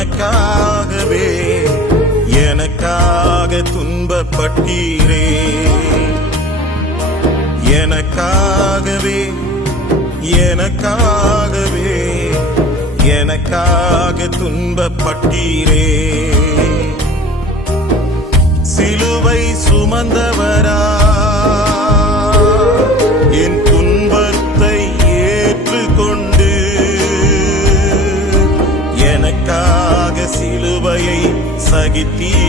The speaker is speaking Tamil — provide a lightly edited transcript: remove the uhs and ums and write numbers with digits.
எனக்காகவே எனக்காக துன்பப்பட்டீரே, எனக்காகவே எனக்காகவே எனக்காக துன்பப்பட்டீரே. சிலுவை சுமந்தவரா என் துன்பத்தை ஏற்றுக்கொண்டு எனக்காக சிலுவையை சகித்தீரே.